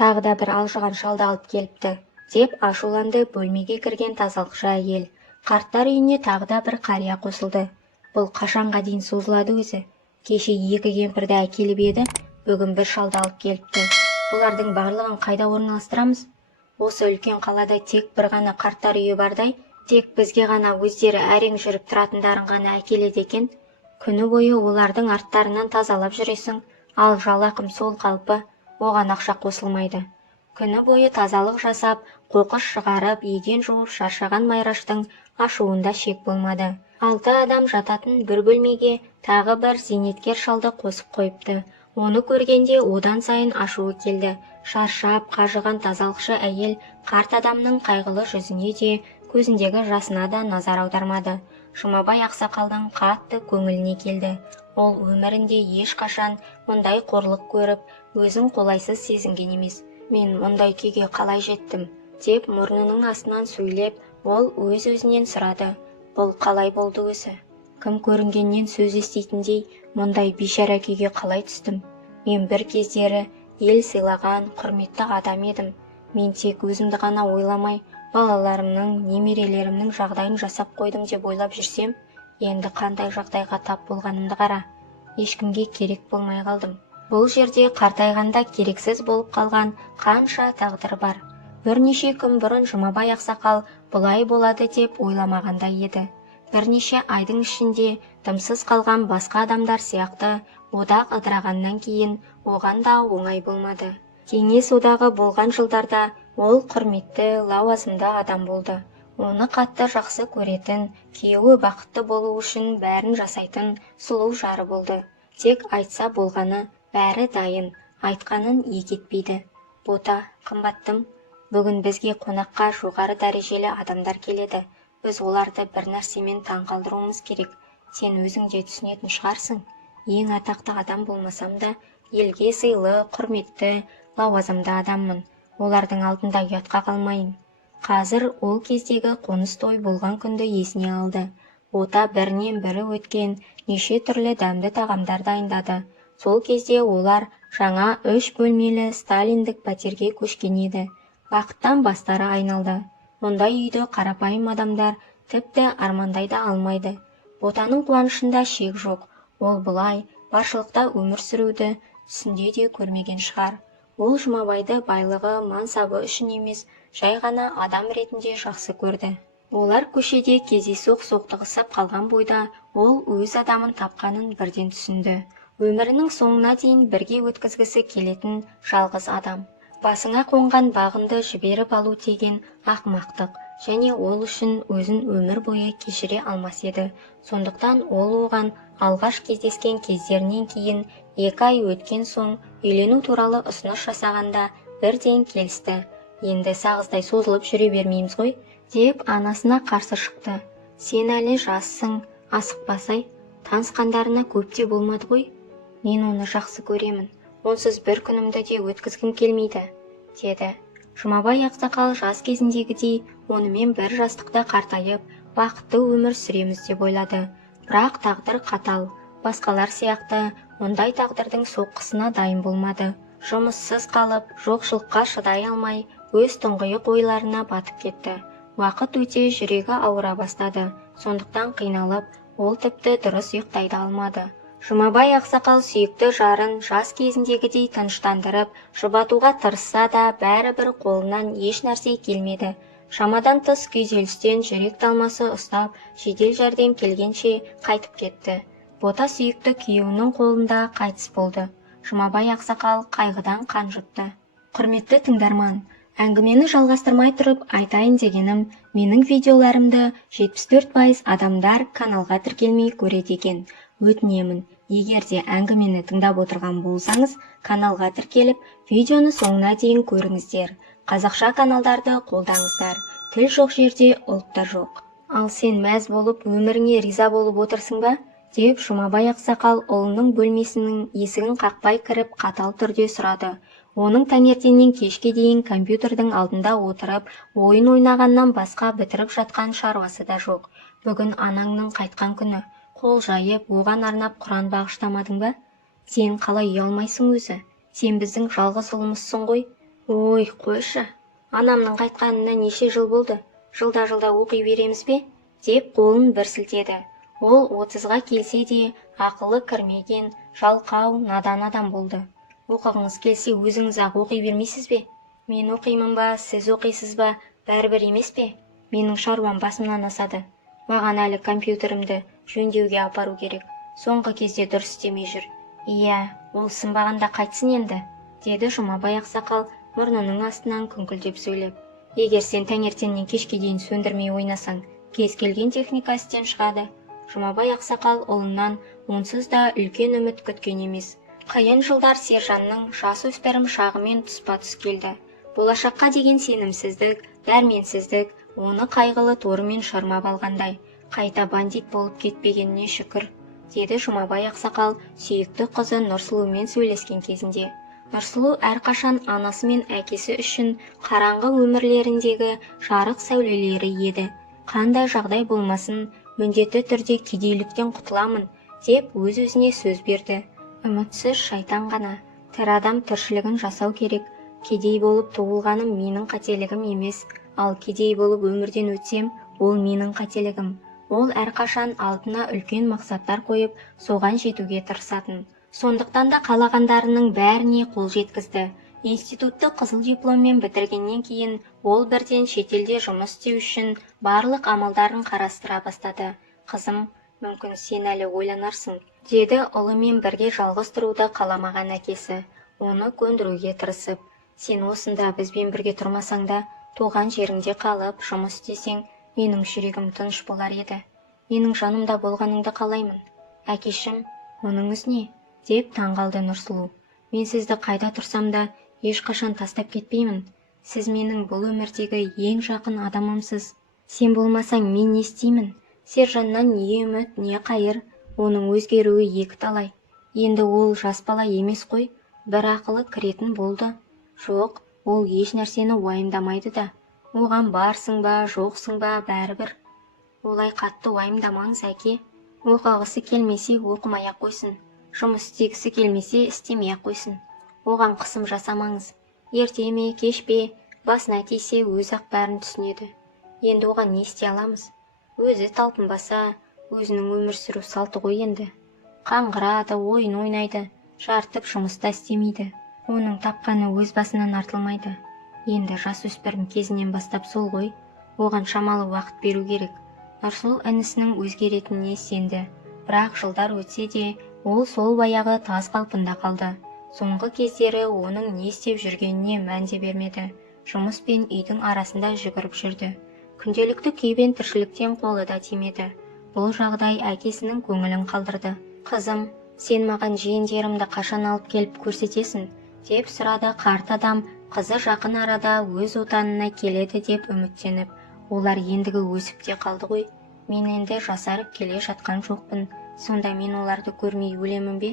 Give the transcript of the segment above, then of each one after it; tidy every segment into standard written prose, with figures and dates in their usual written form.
Тағы да бір алжыған шалды алып келіпті, деп ашуланды бөлмеге кірген тазалықшы әйел. Қарттар үйіне тағы да бір қария қосылды. Бұл қашанға дейін созылады өзі? Кеше 2 кемпірді әкеліп еді, бүгін бір шалды алып келіпті. Бұлардың барлығын қайда орналастырамыз? Осы үлкен қалада тек бір ғана қарттар үйі бардай, тек бізге ғана өздері әрең жүріп тұратындарын ғана әкеледі екен. Күні бойы олардың арттарынан тазалап жүресің, ал жалақым сол қалпы, оған ақша қосылмайды. Күні бойы тазалық жасап, қоқыс шығарып, еден жуып шаршаған Майраштың ашуында шек болмады. 6 адам жататын бір бөлмеге тағы бір зейнеткер шалды қосып қойыпты. Оны көргенде одан сайын ашуы келді. Шаршап, қажыған тазалықшы әйел қарт адамның қайғылы жүзіне де, көзіндегі жасына да назар аудармады. Жұмабай ақсақалдың қатты көңіліне келді. Ол өмірінде ешқашан мұндай қорлық көріп, өзін қолайсыз сезінген емес. Мен мұндай күйге қалай жеттім, деп мұрнының астынан сөйлеп, ол өз-өзінен сұрады. Бұл қалай болды өзі? Кім көрінгеннен сөз естейтіндей, мұндай бейшара күйге қалай түстім? Мен бір кездері ел сыйлаған, құрметті адам едім. Мен тек өзімді ғана ойламай, балаларымның, немерелерімнің жағдайын жасап қойдым деп ойлап жүрсем, енді қандай жағдайға тап болғанымды қара. Ешкімге керек болмай қалдым. Бұл жерде қартайғанда керексіз болып қалған қанша тағдыр бар. Бірнеше күн бұрын Жұмабай ақсақал бұлай болады деп ойламағандай еді. Бірнеше айдың ішінде тымсыз қалған басқа адамдар сияқты одақ ыдырағаннан кейін оған да оңай болмады. Кеңес одағы болған жылдарда ол құрметті, лауазымды адам болды. Оны қатты жақсы көретін, күйеуі бақытты болу үшін бәрін жасайтын сұлу жары болды. Тек айтса болғаны бәрі дайын, айтқанын ек етпейді. Бота, қымбаттым, бүгін бізге қонаққа жоғары дәрежелі адамдар келеді. Біз оларды бір нәрсемен таңқалдыруымыз керек. Сен өзің де түсінетін шығарсың. Ең атақты адам болмасам да, елге сыйлы, құрметті, лауазымды адаммын. Олардың алдында ұятқа қалмайын. Қазір ол кездегі қоныс той болған күнді есіне алды. Бота бірінен бірі өткен неше түрлі дәмді тағамдар дайындады. Сол кезде олар жаңа 3 бөлмелі сталиндік пәтерге көшкен еді. Бақыттан бастары айналды. Мұндай үйді қарапайым адамдар тіпті армандай да алмайды. Ботаның қуанышында шек жоқ. Ол бұлай баршылықта өмір сүруді түсінде де көрмеген шығар. Ол Жұмабайды байлығы, мансабы үшін емес, жай ғана адам ретінде жақсы көрді. Олар көшеде кездейсоқ соқтығысып қалған бойда ол өз адамын тапқанын бірден түсінді. Өмірінің соңына дейін бірге өткізгісі келетін жалғыз адам. Басыңа қонған бағынды жіберіп алу деген ақымақтық, және ол үшін өзін өмір бойы кешіре алмас еді. Сондықтан ол оған алғаш кездескен кездерінен кейін 2 ай өткен соң үйлену туралы ұсыныс жасағанда бірден келісті. Енді сағыздай созылып жүре бермейміз ғой, деп анасына қарсы шықты. Сен әлі жассың, асықпасай, танысқандарына көп те болмады ғой. Мен оны жақсы көремін. Онсыз бір күнімді де өткізгім келмейді, деді. Жұмабай ақсақал жас кезіндегідей онымен бір жастықта қартайып, бақытты өмір сүреміз деп ойлады. Бірақ тағдыр қатал. Басқалар сияқты ондай тағдырдың соққысына дайын болмады. Жұмыссыз қалып, жоқшылыққа шыдай алмай, өз тұңғиық ойларына батып кетті. Уақыт өте жүрегі ауыра бастады. Сондықтан қиналып, ол тіпті дұрыс ұйықтай да алмады. Жұмабай ақсақал сүйікті жарын жас кезіндегідей тыныштандырып, жұбатуға тырысса да бәрібір қолынан еш нәрсе келмеді. Шамадан тыс күйзелістен жүрек талмасы ұстап, жедел жәрдем келгенше қайтып кетті. Бота сүйікті күйеуінің қолында қайтыс болды. Жұмабай ақсақал қайғыдан қан жұтты. Құрметті тыңдарман, әңгімені жалғастырмай тұрып айтайын дегенім, менің видеоларымды 74% адамдар каналға тіркелмей көреді екен. Өтінемін, егер де әңгімені тыңдап отырған болсаңыз, каналға тіркеліп, видеоны соңына дейін көріңіздер. Қазақша каналдарды қолдаңыздар. Тіл жоқ жерде ұлт та жоқ. Ал сен мәз болып, өміріңе риза болып отырсың ба? Деп Жұмабай ақсақал ұлының бөлмесінің есігін қақпай кіріп қатал түрде сұрады. Оның таңертеңнен кешке дейін компьютердің алдында отырып, ойын ойнағаннан басқа бітіріп жатқан шаруасы да жоқ. Бүгін анаңның қайтқан күні. Қол жайып, оған арнап Құран бағыштамадың ба? Сен қалай ұялмайсың өзі? Сен біздің жалғыз ұлымызсың ғой. Ой, қойшы, анамның қайтқанына неше жыл болды? Жылда оқи береміз бе? Деп қолын бір сілтеді. Ол 30-ға келсе де ақылы кірмеген, жалқау, надан адам болды. Оқығыңыз келсе өзіңіз-ақ оқи бермейсіз бе? Мен оқимын ба, сіз оқисыз ба, бәрібір емес пе? Менің шаруам басымнан асады. Маған әлі компьютерімді жөндеуге апару керек. Соңғы кезде дұрыс істемей жүр. Иә, ол сынбағанда қайтсын енді, деді Жұмабай ақсақал мұрнының астынан күңкілдеп сөйлеп. Егер сен таңертеңнен кешке дейін сөндірмей ойнасаң, кез келген техника істен шығады. Жұмабай ақсақал ұлынан онсыз да үлкен үміт күткен емес. Қиын жылдар сержанның жасөспірім шағымен тұспа-тұс келді. Болашаққа деген сенімсіздік, дәрменсіздік оны қайғылы торымен шырмап алғандай. Қайта бандит болып кетпегеніне шүкір, деді Жұмабай ақсақал сүйікті қызы Нұрсұлумен сөйлескен кезінде. Нұрсұлу әрқашан анасы мен әкесі үшін қараңғы өмірлеріндегі жарық сәулелері еді. Қандай жағдай болмасын, міндетті түрде кедейліктен құтыламын, деп өз-өзіне сөз берді. Үмітсіз шайтан ғана, тірі адам тіршілігін жасау керек. Кедей болып туылғаным менің қателігім емес, ал кедей болып өмірден өтсем, ол менің қателігім. Ол әрқашан алдына үлкен мақсаттар қойып, соған жетуге тырысатын. Сондықтан да қалағандарының бәріне қол жеткізді. Институтты қызыл дипломмен бітіргеннен кейін ол бірден шетелде жұмыс істеу үшін барлық амалдарын қарастыра бастады. Қызым, мүмкін сен әлі ойланарсың, деді ұлымен бірге жалғыз тұруды қаламаған әкесі. Оны көндіруге тырысып, сен осында бізбен бірге тұрмасаң да, туған жеріңде қалып жұмыс істесең, менің жүрегім тыныш болар еді. Менің жанымда болғаныңды қалаймын. Әкешім, мұныңыз не? Деп таңғалды Нұрсұлу. Мен сізді қайда тұрсам да ешқашан тастап кетпеймін. Сіз менің бұл өмірдегі ең жақын адамымсыз. Сен болмасаң мен не істеймін? Сержаннан не үміт, не қайыр, оның өзгеруі екі талай. Енді ол жас бала емес қой, бір ақылы кіретін болды. Жоқ, ол еш нәрсені уайымдамайды да. Оған барсың ба, жоқсың ба, бәрібір. Олай қатты уайымдамаңыз, әке. Оқығысы келмесе оқымай-ақ қойсын. Жұмыс істегісі келмесе істемей-ақ қойсын. Оған қысым жасамаңыз. Ерте ме, кеш пе, басына тисе өзі-ақ бәрін түсінеді. Енді оған не істей аламыз? Өзі талпынбаса, өзінің өмір сүру салты ғой енді. Қаңғырады, ойын ойнайды, жартып жұмыста істемейді. Оның тапқаны өз басынан артылмайды. Енді жасөспірім кезінен бастап сол ғой, оған шамалы уақыт беру керек. Нұрсұлу інісінің өзгеретініне сенді, бірақ жылдар өтсе де, ол сол баяғы таз қалпында қалды. Соңғы кездері оның не істеп жүргеніне мән де бермеді. Жұмыс пен үйдің арасында жүгіріп жүрді. Күнделікті күйбен тіршіліктен қолы да тимеді. Бұл жағдай әкесінің көңілін қалдырды. Қызым, сен маған жиендерімді қашан алып келіп көрсетесің? Деп сұрады қарт адам. Қызы жақын арада өз отанына келеді деп үміттеніп. Олар ендігі өсіп те қалды ғой. Мен енді жасарып келе жатқан жоқпын. Сонда мен оларды көрмей өлемін бе?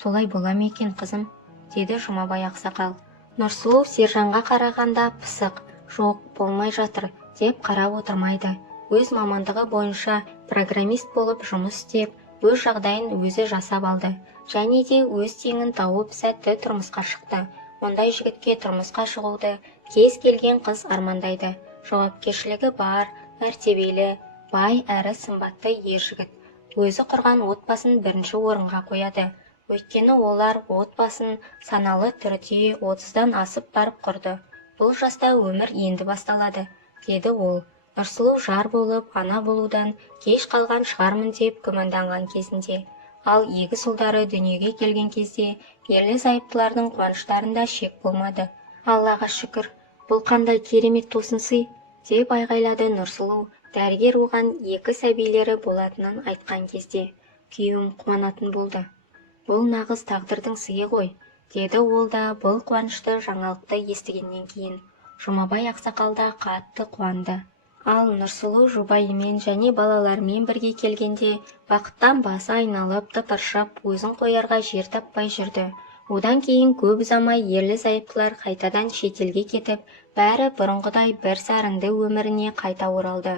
Солай бола ма екен, қызым? Деді Жұмабай ақсақал. Нұрсұлу сержанға қарағанда пысық, жоқ, болмай жатыр, деп қарап отырмайды. Өз мамандығы бойынша программист болып жұмыс істеп, өз жағдайын өзі жасап алды. Және де өз теңін тауып сәтті тұрмысқа шықты. Ондай жігітке тұрмысқа шығуды кез келген қыз армандайды. Жауапкершілігі бар, мәртебелі, бай әрі сымбатты ер жігіт. Өзі құрған отбасын бірінші орынға қояды. Өйткені олар отбасын саналы түрде 30-дан асып барып құрды. Бұл жаста өмір енді басталады, деді ол. Нұрсұлу жар болып, ана болудан кеш қалған шығармын деп күмәнданған кезінде. Ал егіз ұлдары дүниеге келген кезде ерлі зайыптылардың қуаныштарында шек болмады. Аллаға шүкір, бұл қандай керемет тосын сый, деп айғайлады Нұрсұлу. Дәрігер оған екі сәбилері болатынын айтқан кезде. Күйеуім қуанатын болды. Бұл нағыз тағдырдың сыйы ғой, деді ол да бұл қуанышты жаңалықты естігеннен кейін. Жұмабай ақсақал да қатты қуанды. Ал Нұрсұлу жұбайымен және балалармен бірге келгенде бақыттан басы айналып тыпыршып, өзін қоярға жер таппай жүрді. Одан кейін көп ұзамай ерлі-зайыптылар қайтадан шетелге кетіп, бәрі бұрынғыдай бір сарынды өміріне қайта оралды.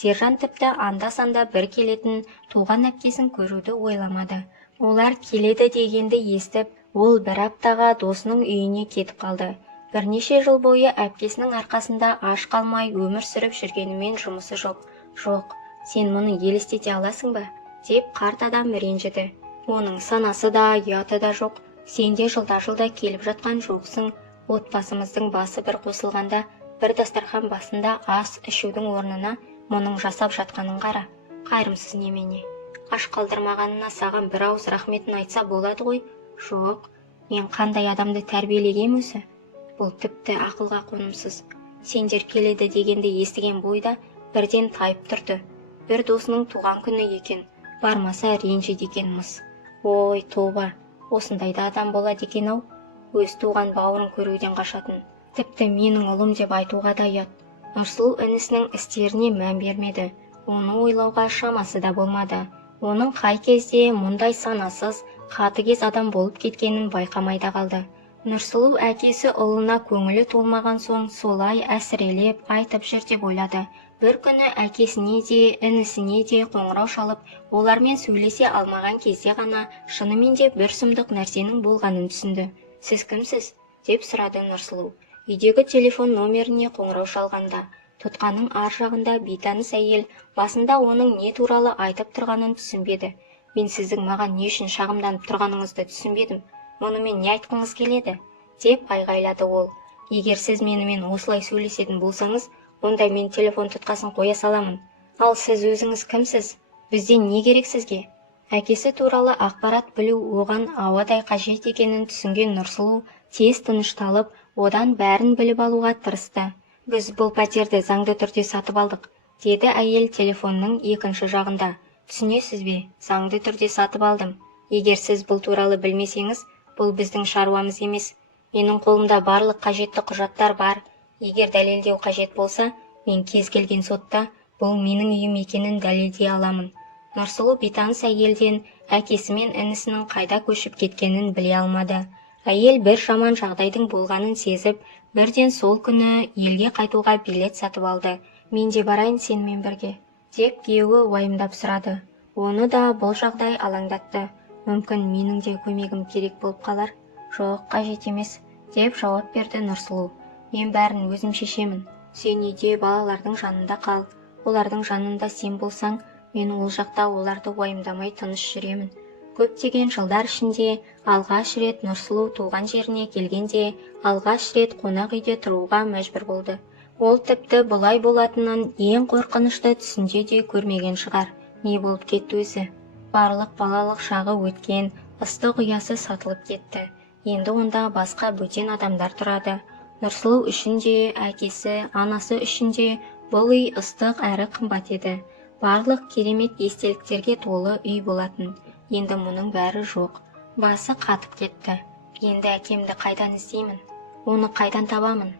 Сержан тіпті анда-санда бір келетін туған әпкесін көруді ойламады. Олар келеді дегенді естіп, ол бір аптаға досының үйіне кетіп қалды. Бірнеше жыл бойы әпкесінің арқасында аш қалмай өмір сүріп жүргенімен жұмысы жоқ. Жоқ, сен мұны елестете аласың ба? Деп қарт адам ренжіді. Оның санасы да, ұяты да жоқ. Сен де жылда-жылда келіп жатқан жоқсың. Отбасымыздың басы бір қосылғанда, бір дастархан басында ас ішудің орнына мұның жасап жатқанын қара. Қайырымсыз немене. Аш қалдырмағанына саған бір ауыз рахметін айтса болады ғой? Жоқ, мен қандай адамды тәрбиелегем өзі? Бұл тіпті ақылға қонымсыз. Сендер келеді дегенде естіген бойда бірден тайып тұрды. Бір досының туған күні екен, бармаса ренжиді екен-міс. Ой, тоба, осындайда адам болады екен-ау. Өз туған бауырын көруден қашатын. Тіпті менің ұлым деп айтуға да ұят. Нұрсұлу інісінің істеріне мән бермеді. Оны ойлауға шамасы да болмады. Оның қай кезде мұндай санасыз, қатыгез адам болып кеткенін байқамай да қалды. Нұрсұлу әкесі ұлына көңілі толмаған соң солай әсірелеп айтып жүр деп ойлады. Бір күні әкесіне де, інісіне де қоңырау шалып, олармен сөйлесе алмаған кезде ғана шынымен де бір сұмдық нәрсенің болғанын түсінді. Сіз кімсіз? Деп сұрады Нұрсұлу. Үйдегі телефон номеріне қоңырау шалғанда, тұтқаның ар жағында бейтаныс әйел басында оның не туралы айтып тұрғанын түсінбеді. Мен сіздің маған не үшін шағымданып тұрғаныңызды түсінбедім. Мұнымен не айтқыңыз келеді? Деп айғайлады ол. Егер сіз менімен осылай сөйлесетін болсаңыз, онда мен телефон тұтқасын қоя саламын. Ал сіз өзіңіз кімсіз? Бізден не керек сізге? Әкесі туралы ақпарат білу оған ауадай қажет екенін түсінген Нұрсұлу тез тынышталып, одан бәрін біліп алуға тырысты. Біз бұл пәтерді заңды түрде сатып алдық, деді әйел телефонның екінші жағында. Түсінесіз бе? Заңды түрде сатып алдым. Егер сіз бұл туралы білмесеңіз, бұл біздің шаруамыз емес. Менің қолымда барлық қажетті құжаттар бар. Егер дәлелдеу қажет болса, мен кез келген сотта бұл менің үйім екенін дәлелдей аламын. Нұрсұлу бейтаныс әйелден әкесі мен інісінің қайда көшіп кеткенін біле алмады. Әйел бір жаман жағдайдың болғанын сезіп, бірден сол күні елге қайтуға билет сатып алды. Мен де барайын сенімен бірге, деп күйеуі уайымдап сұрады. Оны да бұл жағдай алаңдатты. Мүмкін менің де көмегім керек болып қалар. Жоқ, қажет емес, деп жауап берді Нұрсұлу. Мен бәрін өзім шешемін. Сен үйде балалардың жанында қал. Олардың жанында сен болсаң, мен ол жақта оларды уайымдамай тыныш жүремін. Көптеген жылдар ішінде алғаш рет Нұрсұлу туған жеріне келгенде, алғаш рет қонақ үйде тұруға мәжбүр болды. Ол тіпті бұлай болатынын ең қорқынышты түсінде де көрмеген шығар. Не болып кетті өзі? Барлық балалық шағы өткен, ыстық ұясы сатылып кетті. Енді онда басқа бөтен адамдар тұрады. Нұрсұлу үшін де, әкесі, анасы үшін де бұл үй ыстық әрі қымбат еді. Барлық керемет естеліктерге толы үй болатын. Енді мұның бәрі жоқ. Басы қатып кетті. Енді әкемді қайдан іздеймін? Оны қайдан табамын?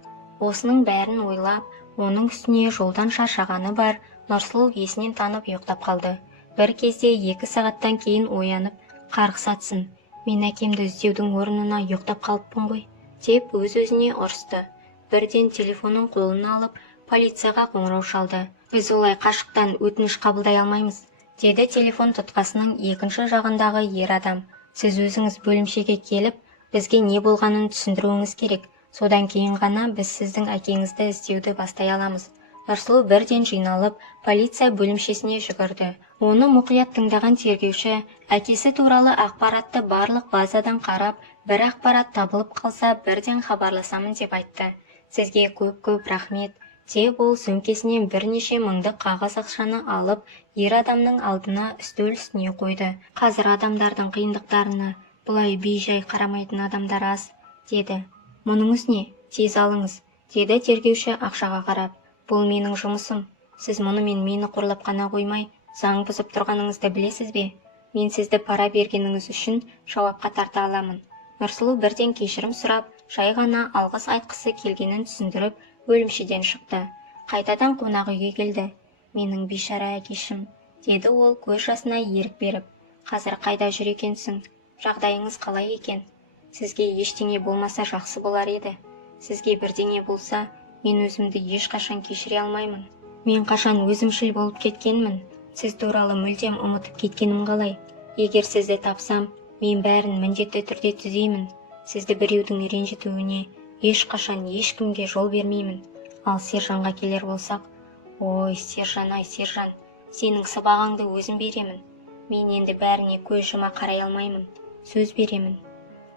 Осының бәрін ойлап, оның үстіне жолдан шаршағаны бар, Нұрсұлу есінен танып ұйықтап қалды. Бір кезде 2 сағаттан кейін оянып, қарғыс атсын. Мен әкемді іздеудің орнына ұйықтап қалыппын ғой, деп өз-өзіне ұрысты. Бірден телефонын қолына алып, полицияға қоңырау шалды. Біз олай қашықтан өтініш қабылдай алмаймыз, деді телефон тұтқасының екінші жағындағы ер адам. Сіз өзіңіз бөлімшеге келіп, бізге не болғанын түсіндіруіңіз керек. Содан кейін ғана біз сіздің әкеңізді іздеуді бастай аламыз. Нұрсұлу бірден жиналып, полиция бөлімшесіне жүгірді. Оны мұқият тыңдаған тергеуші, әкесі туралы ақпаратты барлық базадан қарап, бір ақпарат табылып қалса, бірден хабарласамын деп айтты. Сізге көп-көп рахмет, деп ол сөмкесінен бірнеше мыңдық қағаз ақшаны алып, ер адамның алдына үстел үстіне қойды. Қазір адамдардың қиындықтарына бұлай бей-жай қарамайтын адамдар аз, деді. Мұныңыз не? Тез алыңыз, деді тергеуші ақшаға қарап. Бұл менің жұмысым. Сіз мұнымен мені қорлап қана қоймай, заң бұзып тұрғаныңызды білесіз бе? Мен сізді пара бергеніңіз үшін жауапқа тарта аламын. Нұрсұлу бірден кешірім сұрап, жай ғана алғыс айтқысы келгенін түсіндіріп, бөлімшеден шықты. Қайтадан қонақ үйге келді. Менің бейшара әкешім, деді ол көз жасына ерік беріп. Қазір қайда жүр екенсің? Жағдайыңыз қалай екен? Сізге ештеңе болмаса жақсы болар еді. Сізге бірдеңе болса, мен өзімді ешқашан кешіре алмаймын. Мен қашан өзімшіл болып кеткенмін. Сіз туралы мүлдем ұмытып кеткенім қалай? Егер сізді тапсам, мен бәрін міндетті түрде түзеймін. Сізді біреудің ренжітуіне ешқашан ешкімге жол бермеймін. Ал сержанға келер болсақ, ой, сержан-ай, сержан, сенің сыбағаңды өзім беремін. Мен енді бәріне көз жұма қарай алмаймын. Сөз беремін.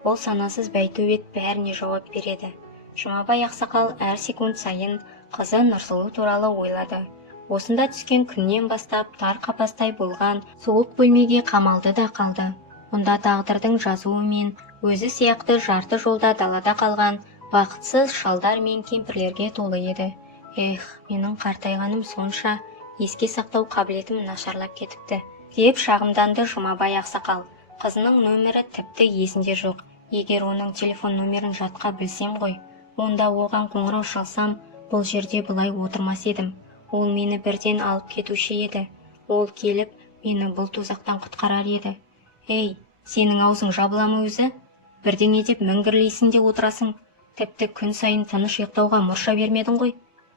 Ол санасыз байтөбет бәріне жауап береді. Жұмабай ақсақал әр секунд сайын қызы Нұрсұлу туралы ойлады. Осында түскен күннен бастап тар қапастай болған суық бөлмеге қамалды да қалды. Онда тағдырдың жазуымен өзі сияқты жарты жолда далада қалған бақытсыз шалдар мен кемпірлерге толы еді. Эх, менің қартайғаным сонша, еске сақтау қабілетім нашарлап кетіпті, деп шағымданды Жұмабай ақсақал. Қызының нөмірі тіпті есінде жоқ. Егер оның телефон нөмерін жатқа білсем ғой, онда оған қоңырау шалсам, бұл жерде бұлай отырмас едім. Ол мені бірден алып кетуші еді. Ол келіп, мені бұл тозақтан құтқарар еді. Ей, сенің аузың жабыла ма өзі? Бірдеңе деп міңгірлейсің де отырасың. Тіпті күн сайын тыныш ұйықтауға мұрша бермедің ғой.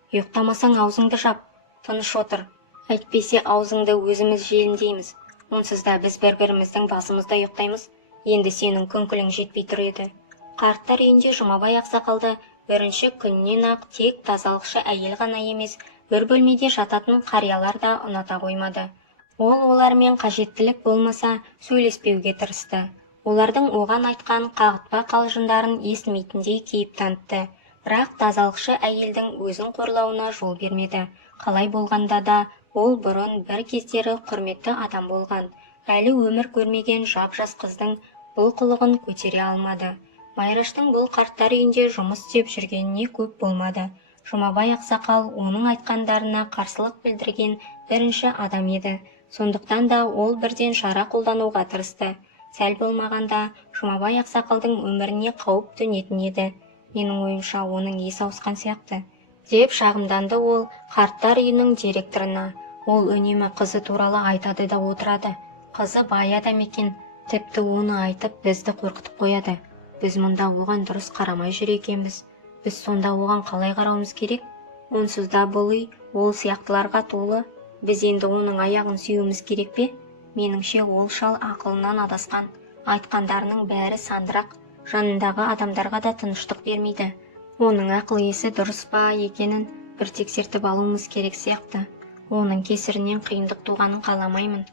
Ұйықтамасаң аузыңды жап, тыныш отыр. Әйтпесе аузыңды өзіміз желіндейміз. Онсыз да біз бір-біріміздің басымызда ұйықтаймыз. Енді сенің күңкілің жетпей тұр еді. Қарттар үйінде Жұмабай ақсақалды бірінші күннен ақ тек тазалықшы әйел ғана емес, бір бөлмеде жататын қариялар да ұната қоймады. Ол олармен қажеттілік болмаса сөйлеспеуге тырысты. Олардың оған айтқан қағытпа қалжыңдарын естімейтіндей кейіп танытты. Бірақ тазалықшы әйелдің өзін қорлауына жол бермеді. Қалай болғанда да ол бұрын бір кездері құрметті адам болған. Әлі өмір көрмеген жап-жас қыздың бұл қылығын көтере алмады. Майраштың бұл қарттар үйінде жұмыс істеп жүргеніне көп болмады. Жұмабай ақсақал оның айтқандарына қарсылық білдірген бірінші адам еді. Сондықтан да ол бірден шара қолдануға тырысты. Сәл болмағанда Жұмабай ақсақалдың өміріне қауіп төнетін еді. Менің ойымша оның есі ауысқан сияқты, деп шағымданды ол қарттар үйінің директорына. Ол үнемі қызы туралы айтады да отырады. Қызы бай адам екен, тіпті оны айтып бізді қорқытып қояды. Біз мұнда оған дұрыс қарамай жүр екенбіз. Біз сонда оған қалай қарауымыз керек? Онсыз да бұл үй ол сияқтыларға толы. Біз енді оның аяғын сүйуіміз керек пе? Меніңше ол шал ақылынан адасқан. Айтқандарының бәрі сандырақ. Жанындағы адамдарға да тыныштық бермейді. Оның ақыл есі дұрыс па екенін бір тексертіп алуымыз керек сияқты. Оның кесірінен қиындық туғанын қаламаймын.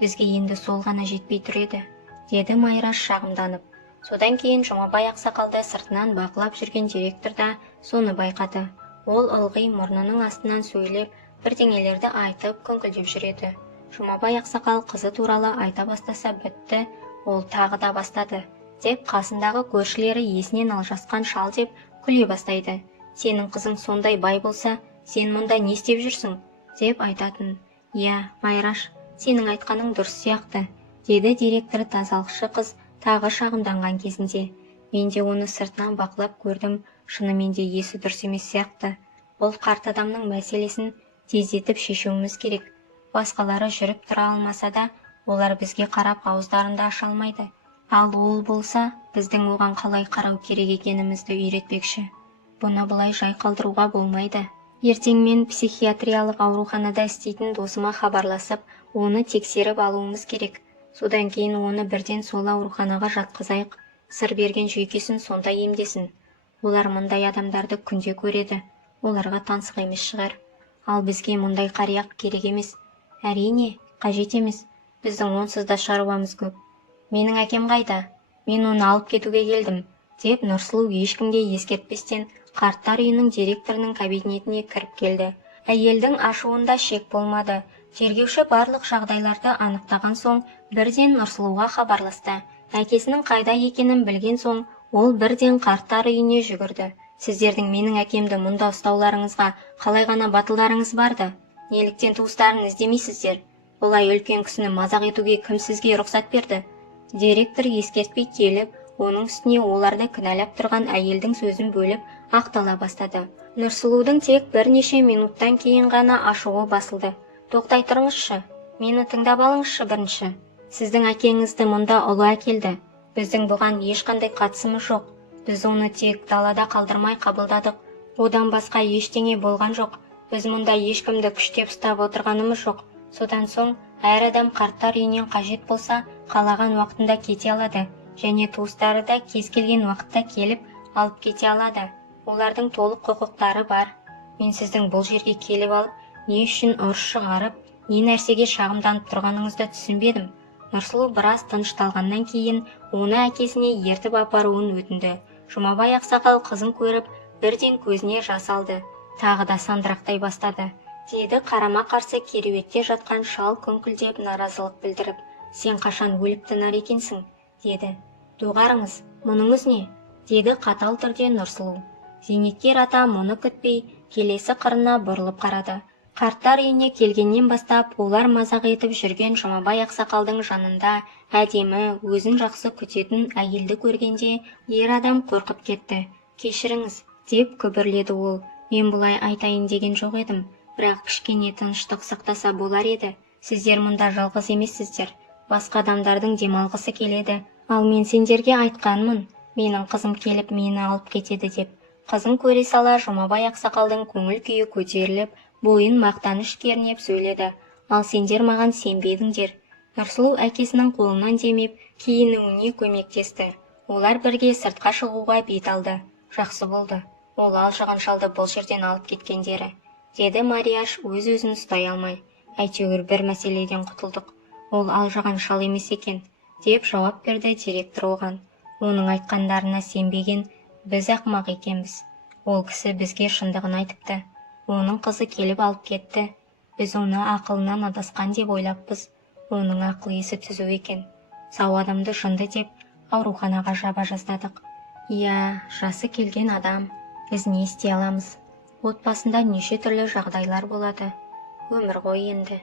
Бізге енді сол ғана жетпей тұр еді, деді Майраш шағымданып. Содан кейін Жұмабай ақсақалды сыртынан бақылап жүрген директор да соны байқады. Ол ылғи мұрнының астынан сөйлеп, бірдеңелерді айтып, күңкілдеп жүреді. Жұмабай ақсақал қызы туралы айта бастаса бітті, ол тағы да бастады, деп қасындағы көршілері есінен алжасқан шал деп күле бастайды. Сенің қызың сондай бай болса, сен мұнда не істеп жүрсің? Деп айтатын. Иә, Майраш, сенің айтқаның дұрыс сияқты, деді директор тазалықшы қыз тағы шағымданған кезінде. Мен де оны сыртынан бақылап көрдім, шынымен де есі дұрыс емес сияқты. Бұл қарт адамның мәселесін тездетіп шешуіміз керек. Басқалары жүріп тұра алмаса да, олар бізге қарап ауыздарында аша алмайды. Ал ол болса, біздің оған қалай қарау керек екенімізді үйретпекші. Бұны бұлай жай қалдыруға болмайды. Ертең мен психиатриялық ауруханада істейтін досыма хабарласып, оны тексеріп алуымыз керек. Содан кейін оны бірден сол ауруханаға жатқызайық. Сыр берген жүйкесін сонда емдесін. Олар мұндай адамдарды күнде көреді. Оларға таңсық емес шығар. Ал бізге мұндай қарияқ керек емес. Әрине, қажет емес. Біздің онсыз да шаруамыз көп. Менің әкем қайда? Мен оны алып кетуге келдім, деп Нұрсұлу ешкімге ескертпестен қарттар үйінің директорының кабинетіне кіріп келді. Әйелдің ашуында шек болмады. Тергеуші барлық жағдайларды анықтаған соң бірден Нұрсұлуға хабарласты. Әкесінің қайда екенін білген соң ол бірден қарттар үйіне жүгірді. Сіздердің менің әкемді мұнда ұстауларыңызға қалай ғана батылдарыңыз барды? Неліктен туыстарын іздемейсіздер? Бұлай үлкен кісіні мазақ етуге кім сізге рұқсат берді? Директор ескертпей келіп, оның үстіне оларды кінәлап тұрған әйелдің сөзін бөліп ақтала бастады. Нұрсұлудың тек бірнеше минуттан кейін ғана ашуы басылды. Тоқтай тұрыңызшы, мені тыңдап алыңызшы бірінші. Сіздің әкеңізді мұнда ұлы әкелді. Біздің бұған ешқандай қатысымыз жоқ. Біз оны тек далада қалдырмай қабылдадық. Одан басқа ештеңе болған жоқ. Біз мұнда ешкімді күштеп ұстап отырғанымыз жоқ. Содан соң әр адам қарттар үйінен қажет болса, қалаған уақытында кете алады, және туыстары да кез келген уақытта келіп алып кете алады. Олардың толық құқықтары бар. Мен сіздің бұл жерге келіп алып, не үшін ұрыс шығарып, не нәрсеге шағымданып тұрғаныңызды түсінбедім. Нұрсұлу біраз тынышталғаннан кейін оны әкесіне ертіп апаруын өтінді. Жұмабай ақсақал қызын көріп, бірден көзіне жас алды. Тағы да сандырақтай бастады. Деді қарама-қарсы кереуетте жатқан шал күңкілдеп наразылық білдіріп. Сен қашан өліп тынар екенсің, деді. Доғарыңыз, мұныңыз не? Деді қатал түрде Нұрсұлу. Зейнеткер ата мұны күтпей, келесі қырына бұрылып қарады. Қарттар үйіне келгеннен бастап, олар мазақ етіп жүрген Жұмабай ақсақалдың жанында әдемі, өзін жақсы күтетін әйелді көргенде, ер адам қорқып кетті. Кешіріңіз, деп күбірледі ол. Мен бұлай айтайын деген жоқ едім, бірақ кішкене тыныштық сақтаса болар еді. Сіздер мұнда жалғыз емессіздер. Басқа адамдардың демалғысы келеді. Ал мен сендерге айтқанмын, менің қызым келіп мені алып кетеді деп. Қызын көре сала Жұмабай ақсақалдың көңіл күйі көтеріліп, бойын мақтаныш кернеп сөйледі. Ал сендер маған сенбедіңдер. Нұрсұлу әкесінің қолынан демеп, киінуіне көмектесті. Олар бірге сыртқа шығуға бет алды. Жақсы болды. Ол алжыған шалды бұл жерден алып кеткендері, деді Марияш өз-өзін ұстай алмай. Әйтеуір бір мәселеден құтылдық. Ол алжыған шал емес екен, деп жауап берді директор оған. Оның айтқандарына сенбеген біз ақымақ екенбіз. Ол кісі бізге шындығын айтыпты. Оның қызы келіп алып кетті. Біз оны ақылынан адасқан деп ойлаппыз. Оның ақыл есі түзу екен. Сау адамды жынды деп ауруханаға жаба жаздадық. Иә, жасы келген адам. Біз не істей аламыз? Отбасында неше түрлі жағдайлар болады. Өмір ғой енді.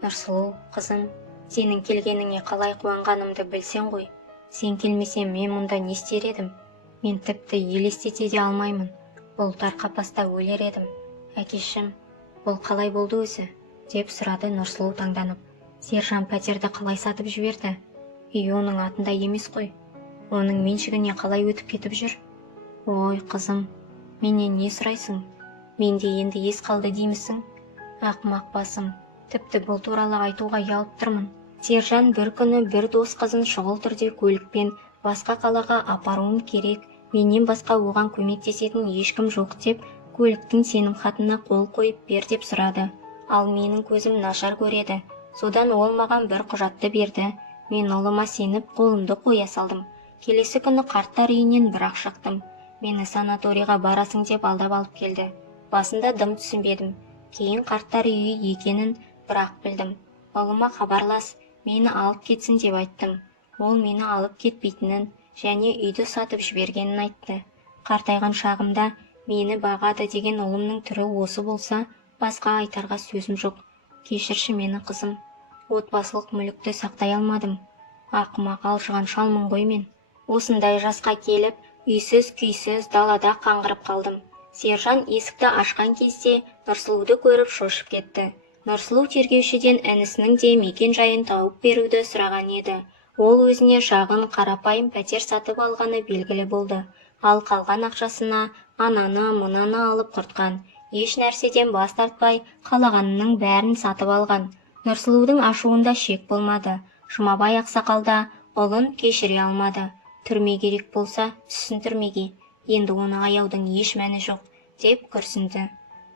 Нұрсұлу, қызым, сенің келгеніңе қалай қуанғанымды білсең ғой. Сен келмесем мен мұнда не істер едім? Мен тіпті елестете де алмаймын. Бұл тар қапаста өлер едім. Әкешім, бұл қалай болды өзі? Деп сұрады Нұрсұлу таңданып. Сержан пәтерді қалай сатып жіберді? Үй оның атында емес қой. Оның меншігіне қалай өтіп кетіп жүр? Ой, қызым, менен не сұрайсың? Менде енді ес қалды деймісің? Ақымақ басым, тіпті бұл туралы айтуға ұялып тұрмын. Сержан бір күні бір дос қызын шұғыл түрде көлікпен басқа қалаға апаруым керек, менен басқа оған көмектесетін ешкім жоқ деп, көліктің сенім хатына қол қойып бер деп сұрады. Ал менің көзім нашар көреді. Содан ол маған бір құжатты берді. Мен ұлыма сеніп қолымды қоя салдым. Келесі күні қарттар үйінен бірақ шықтым. Мені санаторийға барасың деп алдап алып келді. Басында дым түсінбедім. Кейін қарттар үйі екенін бірақ білдім. Ұлыма хабарлас, мені алып кетсін деп айттым. Ол мені алып кетпейтінін және үйді сатып жібергенін айтты. Қартайған шағымда мені бағады деген ұлымның түрі осы болса, басқа айтарға сөзім жоқ. Кешірші мені, қызым. Отбасылық мүлікті сақтай алмадым. Ақымақ алжыған шалмын ғой мен. Осындай жасқа келіп, үйсіз күйсіз далада қаңғырып қалдым. Сержан есікті ашқан кезде Нұрсұлуды көріп шошып кетті. Нұрсұлу тергеушіден інісінің де мекен жайын тауып беруді сұраған еді. Ол өзіне жағын қарапайым пәтер сатып алғаны белгілі болды. Ал қалған ақшасына ананы мынаны алып құртқан. Еш нәрседен бас тартпай қалағанының бәрін сатып алған. Нұрсұлудың ашуында шек болмады. Жұмабай ақсақалда ұлын кешіре алмады. Түрме керек болса, түссін түрмеге. Енді оны аяудың еш мәні жоқ, деп күрсінді.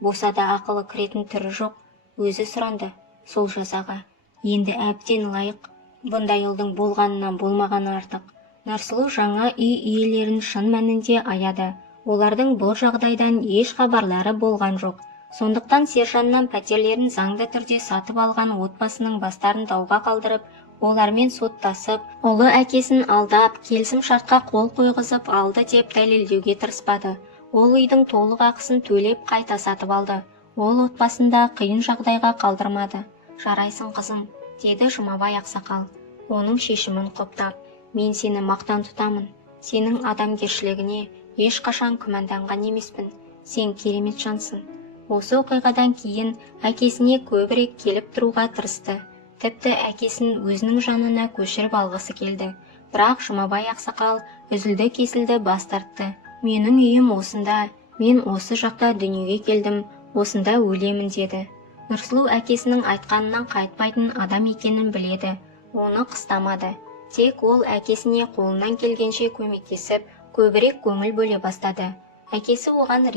Боса да ақылы кіретін түрі жоқ. Өзі сұранды сол жазаға. Енді әбден лайық. Бұндай ұлдың болғанынан болмағаны артық. Нұрсұлу жаңа үй иелерін шын мәнінде аяды. Олардың бұл жағдайдан еш хабарлары болған жоқ. Сондықтан Сержаннан пәтерлерін заңды түрде сатып алған отбасының бастарын дауға қалдырып, олармен соттасып, ұлы әкесін алдап, келісім шартқа қол қойғызып алды деп дәлелдеуге тырыспады. Ол үйдің толық ақысын төлеп қайта сатып алды. Ол отбасында қиын жағдайға қалдырмады. Жарайсың, қызым, деді Жұмабай ақсақал. Оның шешімін құптап, мен сені мақтан тұтамын. Сенің адамгершілігіне ешқашан күмәнданған емеспін. Сен керемет жансың. Осы оқиғадан кейін әкесіне көбірек келіп тұруға тырысты. Тіпті әкесін өзінің жанына көшіріп алғысы келді. Бірақ Жұмабай ақсақал үзілді кесілді бас тартты. Менің үйім осында, мен осы жақта дүниеге келдім, осында өлемін деді. Нұрсұлу әкесінің айтқанынан қайтпайтын адам екенін біледі. Оны қыстамады. Тек ол әкесіне қолынан келгенше көмектесіп, көбірек көңіл бөле бастады. әкесі оған